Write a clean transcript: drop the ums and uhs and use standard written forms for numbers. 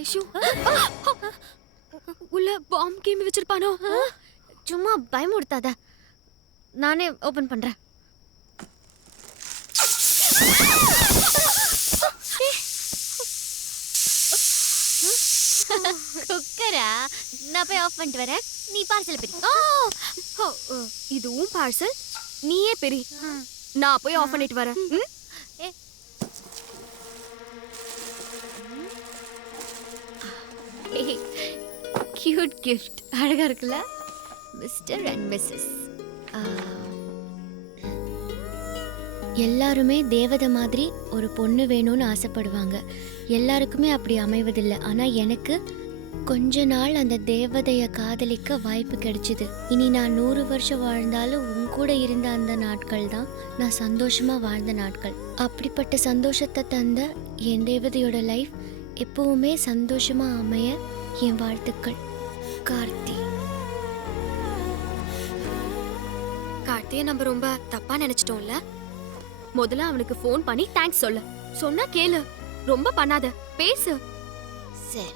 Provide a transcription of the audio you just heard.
ஐஷு உள்ள bomb game வச்சிருப்பானோ? சும்மா பயமுடுத்தாத. நானே ஓபன் பண்றேன். குக்கரா? நான் போய் ஆஃப் பண்ணிட்டு வரேன். நீ பார்சல் பிரி. இதுவும் பார்சல், நீயே பெரி. நான் போய் ஆஃப் பண்ணிட்டு வரேன். Cute gift. அழகா இருக்குல்ல? Mister and missus. எல்லாருமே தேவதை மாதிரி ஒரு பொண்ணு வேணும்னு ஆசைப்படுவாங்க. எல்லாருக்குமே அப்படி அமைவதில்லை. ஆனால் எனக்கு கொஞ்ச நாள் அந்த தேவதையை காதலிக்க வாய்ப்பு கிடைச்சிது. இனி நான் 100 வருஷம் வாழ்ந்தாலும் உன் கூட இருந்த அந்த நாட்கள் தான் நான் சந்தோஷமாக வாழ்ந்த நாட்கள். அப்படிப்பட்ட சந்தோஷத்தை தந்த என் தேவதையோட லைஃப் எப்பவுமே சந்தோஷமாக அமைய என் வாழ்த்துக்கள். கார்த்தி. கார்த்தியை நம்ம ரொம்ப தப்பா நினைச்சிட்டோம்ல. முதல்ல அவனுக்கு ஃபோன் பண்ணி தேங்க்ஸ் சொல்லு. சொன்னா கேளு, ரொம்ப பண்ணாத, பேசு. சரி.